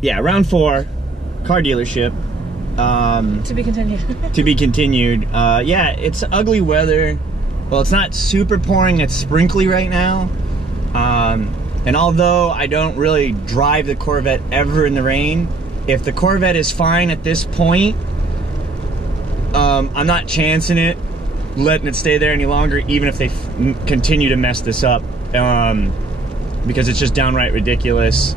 yeah, round 4, car dealership. To be continued. To be continued. Yeah, it's ugly weather. Well, it's not super pouring, it's sprinkly right now. And although I don't really drive the Corvette ever in the rain, if the Corvette is fine at this point, I'm not chancing it, letting it stay there any longer, even if they continue to mess this up, because it's just downright ridiculous.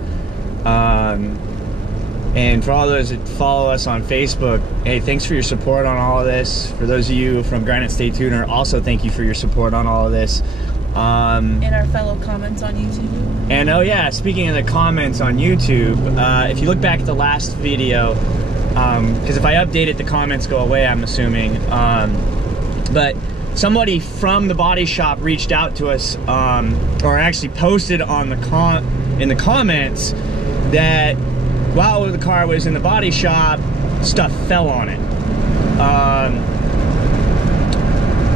And for all those that follow us on Facebook, hey, thanks for your support on all of this. For those of you from Granite State Tuner, also thank you for your support on all of this. And our fellow comments on YouTube. And oh yeah, speaking of the comments on YouTube, if you look back at the last video, because if I update it, the comments go away, I'm assuming. But somebody from the body shop reached out to us, or actually posted on in the comments that while the car was in the body shop, stuff fell on it.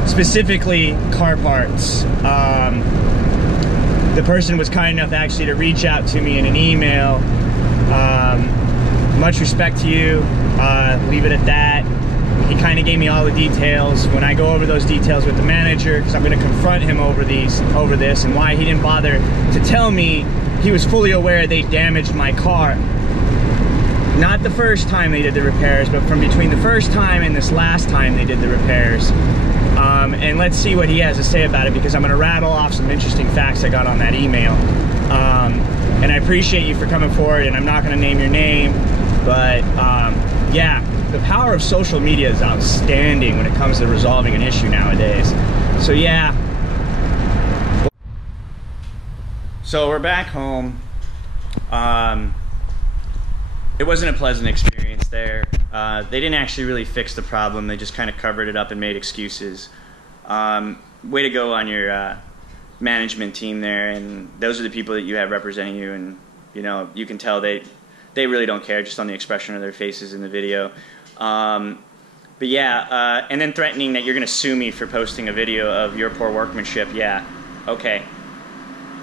Specifically, car parts. The person was kind enough actually to reach out to me in an email. Much respect to you. Leave it at that. He kind of gave me all the details. When I go over those details with the manager, because I'm going to confront him over this, and why he didn't bother to tell me, he was fully aware they damaged my car. Not the first time they did the repairs, but from between the first time and this last time they did the repairs. And let's see what he has to say about it, because I'm going to rattle off some interesting facts I got on that email. And I appreciate you for coming forward, and I'm not going to name your name, but yeah, the power of social media is outstanding when it comes to resolving an issue nowadays. So yeah. So we're back home. It wasn't a pleasant experience there. They didn't actually really fix the problem. They just kind of covered it up and made excuses. Way to go on your management team there, and those are the people that you have representing you, and you know, you can tell they really don't care just on the expression of their faces in the video. But yeah, and then threatening that you're going to sue me for posting a video of your poor workmanship. Yeah, okay.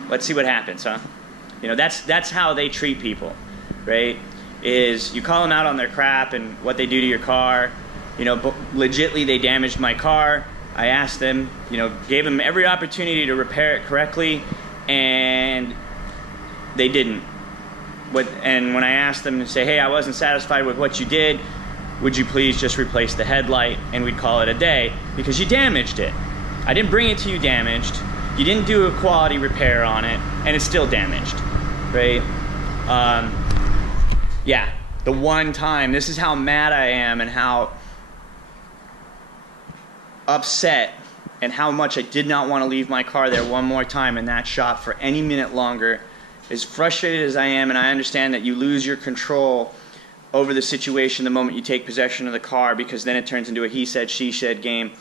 Let's see what happens, huh? You know, that's how they treat people, right? Is you call them out on their crap and what they do to your car. You know, but legitly they damaged my car. I asked them, you know, gave them every opportunity to repair it correctly, and they didn't. And when I asked them to say, hey, I wasn't satisfied with what you did, would you please just replace the headlight, and we'd call it a day, because you damaged it. I didn't bring it to you damaged. You didn't do a quality repair on it, and it's still damaged, right? Yeah, the one time, this is how mad I am and how upset and how much I did not want to leave my car there one more time in that shop for any minute longer. As frustrated as I am, and I understand that you lose your control over the situation the moment you take possession of the car, because then it turns into a he said, she said game.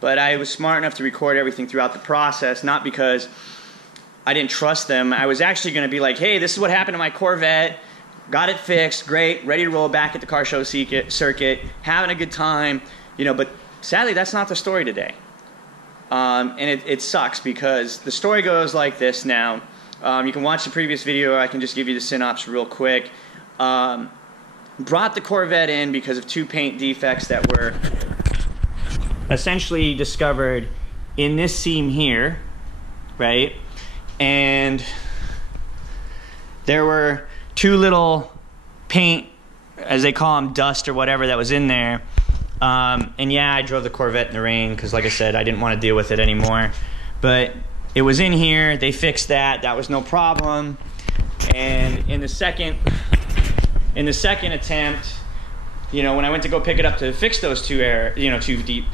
But I was smart enough to record everything throughout the process, not because I didn't trust them. I was actually going to be like, hey, this is what happened to my Corvette. Got it fixed, great, ready to roll back at the car show circuit, having a good time, you know, but sadly that's not the story today. And it sucks, because the story goes like this now. You can watch the previous video, or I can just give you the synopsis real quick. Brought the Corvette in because of 2 paint defects that were essentially discovered in this seam here, right? And there were 2 little paint, as they call them, dust or whatever, that was in there. And yeah, I drove the Corvette in the rain because, like I said, I didn't want to deal with it anymore. But it was in here. They fixed that. That was no problem. And in the second attempt, you know, when I went to go pick it up to fix those 2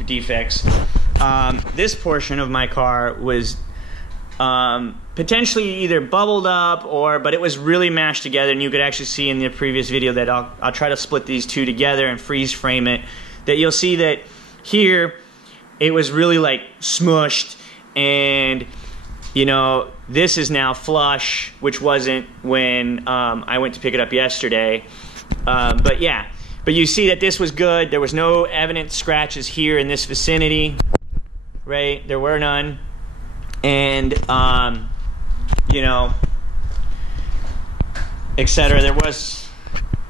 defects, this portion of my car was potentially either bubbled up but it was really mashed together, and you could actually see in the previous video that I'll try to split these 2 together and freeze frame it, that you'll see that here it was really like smushed, and you know, this is now flush, which wasn't when I went to pick it up yesterday. But yeah, but you see that this was good. There was no evident scratches here in this vicinity, right? There were none. And you know, etc. There was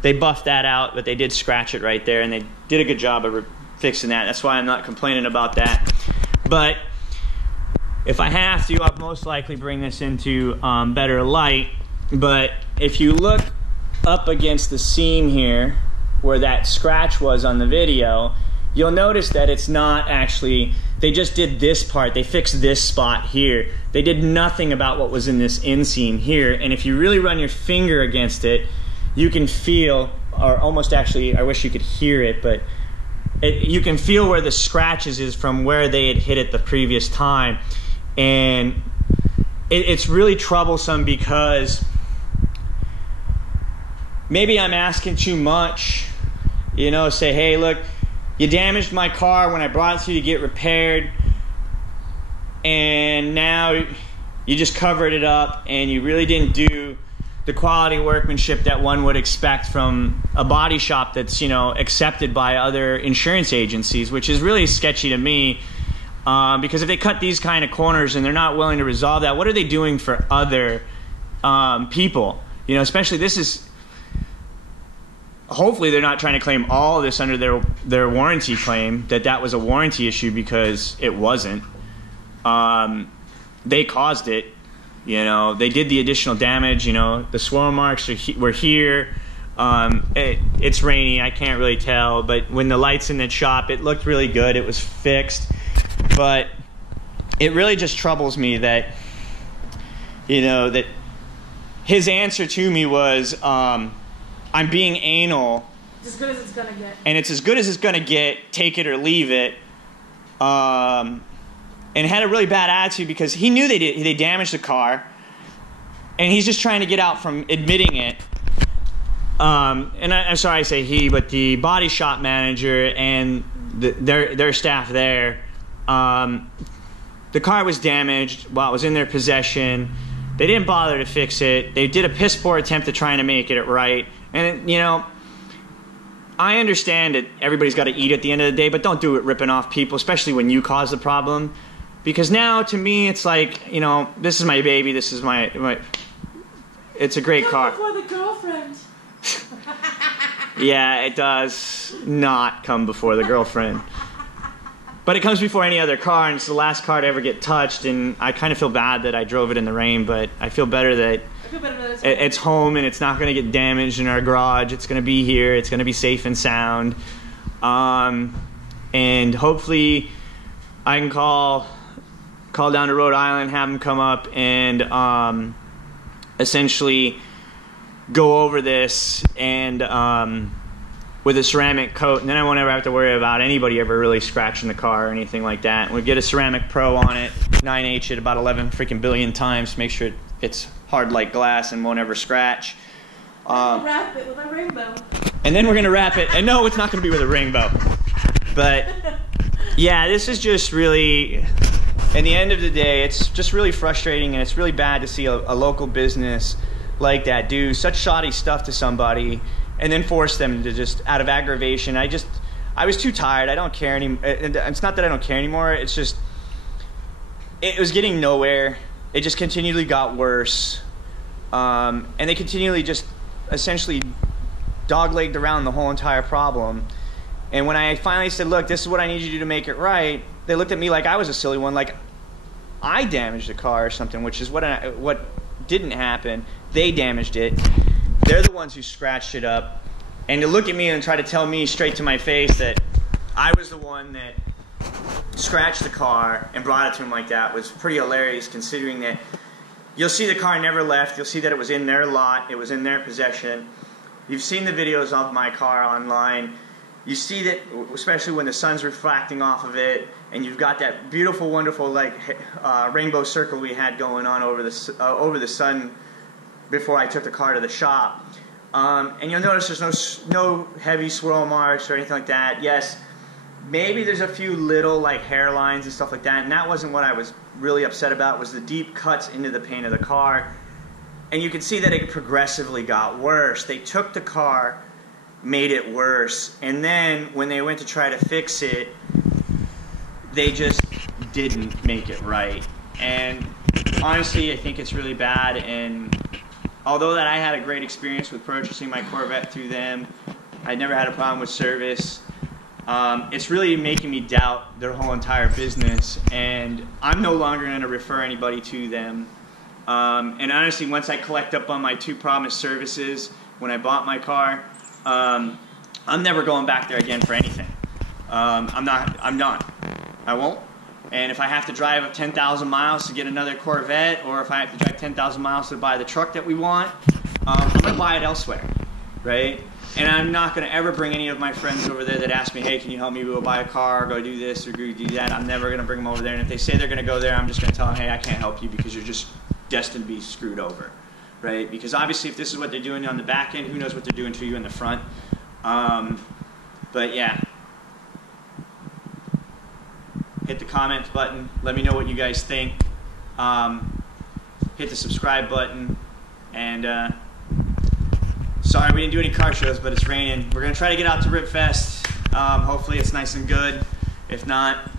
they buffed that out, but they did scratch it right there, and they did a good job of fixing that. That's why I'm not complaining about that. But if I have to, I'll most likely bring this into better light. But if you look up against the seam here, where that scratch was on the video, you'll notice that it's not actually, they just did this part. They fixed this spot here. They did nothing about what was in this inseam here. And if you really run your finger against it, you can feel, or almost actually, I wish you could hear it, but you can feel where the scratches is from where they had hit it the previous time. And it's really troublesome because maybe I'm asking too much. You know, say, hey, look, you damaged my car when I brought it to you to get repaired, and now you just covered it up, and you really didn't do the quality workmanship that one would expect from a body shop that's, you know, accepted by other insurance agencies, which is really sketchy to me, because if they cut these kind of corners and they're not willing to resolve that, what are they doing for other people? You know, especially this is, hopefully they're not trying to claim all of this under their warranty claim, that was a warranty issue, because it wasn't. They caused it. You know, they did the additional damage. You know, the swirl marks were here. It's rainy, I can't really tell, but when the light's in the shop, it looked really good. It was fixed. But it really just troubles me that, you know, that his answer to me was, I'm being anal. It's as good as it's gonna get. And it's as good as it's gonna get. Take it or leave it. And had a really bad attitude because he knew they damaged the car, and he's just trying to get out from admitting it. And I'm sorry I say he, but the body shop manager and their staff there. The car was damaged while it was in their possession. They didn't bother to fix it. They did a piss poor attempt at trying to make it right. And, you know, I understand that everybody's got to eat at the end of the day, but don't do it ripping off people, especially when you cause the problem. Because now, to me, it's like, you know, this is my baby. This is my it's a great car. Before the girlfriend. Yeah, it does not come before the girlfriend. But it comes before any other car, and it's the last car to ever get touched, and I kind of feel bad that I drove it in the rain, but I feel better that it's home and it's not going to get damaged in our garage. It's going to be here. It's going to be safe and sound. And hopefully I can call down to Rhode Island, have them come up and essentially go over this and with a ceramic coat, and then I won't ever have to worry about anybody ever really scratching the car or anything like that. We'll get a ceramic pro on it, 9H it about 11 freaking billion times to make sure it's hard like glass and won't ever scratch. We'll wrap it with a rainbow. And then we're going to wrap it, and no, it's not going to be with a rainbow. But yeah, this is just really, in the end of the day, it's just really frustrating, and it's really bad to see a local business like that do such shoddy stuff to somebody and then force them to just, out of aggravation. I was too tired. I don't care anymore. It's not that I don't care anymore. It's just, it was getting nowhere. It just continually got worse. And they continually just essentially dog-legged around the whole entire problem. And when I finally said, look, this is what I need you to do to make it right, they looked at me like I was a silly one, like I damaged the car or something, which is what didn't happen. They damaged it. They're the ones who scratched it up. And to look at me and try to tell me straight to my face that I was the one that scratched the car and brought it to them like that was pretty hilarious, considering that you'll see the car never left. You'll see that it was in their lot. It was in their possession. You've seen the videos of my car online. You see that, especially when the sun's reflecting off of it, and you've got that beautiful, wonderful, like rainbow circle we had going on over the sun before I took the car to the shop. And you'll notice there's no heavy swirl marks or anything like that. Yes, maybe there's a few little like hairlines and stuff like that, and that wasn't what I was really upset about. Was the deep cuts into the paint of the car. And you can see that it progressively got worse. They took the car, made it worse, and then when they went to try to fix it, they just didn't make it right. And honestly, I think it's really bad, and although that I had a great experience with purchasing my Corvette through them, I never had a problem with service. It's really making me doubt their whole entire business, and I'm no longer going to refer anybody to them. And honestly, once I collect up on my 2 promised services when I bought my car, I'm never going back there again for anything. I'm not. I won't. And if I have to drive 10,000 miles to get another Corvette, or if I have to drive 10,000 miles to buy the truck that we want, I'm going to buy it elsewhere, right? And I'm not going to ever bring any of my friends over there that ask me, hey, can you help me go buy a car, or go do this, or go do that. I'm never going to bring them over there. And if they say they're going to go there, I'm just going to tell them, hey, I can't help you because you're just destined to be screwed over, right? Because obviously if this is what they're doing on the back end, who knows what they're doing to you in the front. But yeah. Hit the comment button. Let me know what you guys think. Hit the subscribe button. And sorry we didn't do any car shows, but it's raining. We're going to try to get out to Ripfest. Hopefully it's nice and good. If not,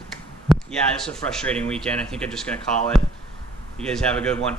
yeah, it's a frustrating weekend. I think I'm just going to call it. You guys have a good one.